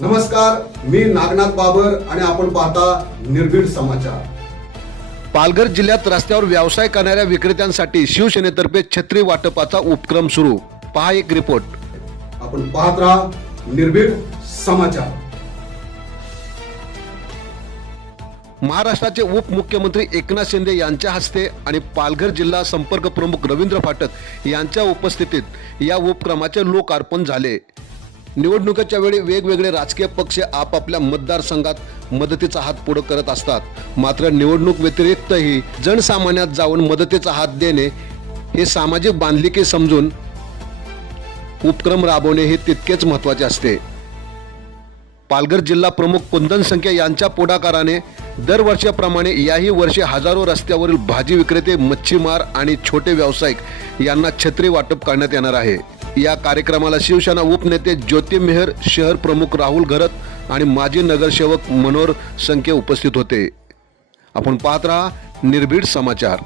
नमस्कार मी नागनाथ बाबर आणि आपण पाहता निर्भीड समाचार. पालघर जिल्ह्यात रस्त्यावर व्यवसाय करणाऱ्या विक्रेत्यांसाठी शिवसेनेतर्फे छत्री वाटपाचा उपक्रम सुरू. पहा एक रिपोर्ट. आपण पाहत राहा निर्भीड समाचार. महाराष्ट्राचे उपमुख्यमंत्री एकनाथ शिंदे यांच्या हस्ते आणि पालघर जिल्हा संपर्क प्रमुख रवींद्र फाटक यांच्या उपस्थितीत या उपक्रमाचे लोकार्पण झाले. निवडणुकीच्या वेळी वेगवेगळे राजकीय पक्ष आपापल्या मतदारसंघात मदतीचा हात पुढे करत असतात. मात्र निवडणूक व्यतिरिक्तही जनसामान्यात जाऊन मदतीचा हात देणे हे सामाजिक बांधिलकी समजून उपक्रम राबवणे हे तितकेच महत्त्वाचे असते. पालघर जिल्हा प्रमुख कुंदन संख्या यांच्या पुढाकाराने दरवर्षाप्रमाणे याही वर्षी हजारो रस्त्यावरील भाजी विक्रेते मच्छीमार आणि छोटे व्यावसायिक यांना छत्री वाटप करण्यात येणार आहे. या कार्यक्रमाला शिवसेना उपनेते ज्योती मेहर शहर प्रमुख राहुल घरत आणि माजी नगरसेवक मनोहर संख्ये उपस्थित होते. आपण पाहत राहा निर्भीड समाचार.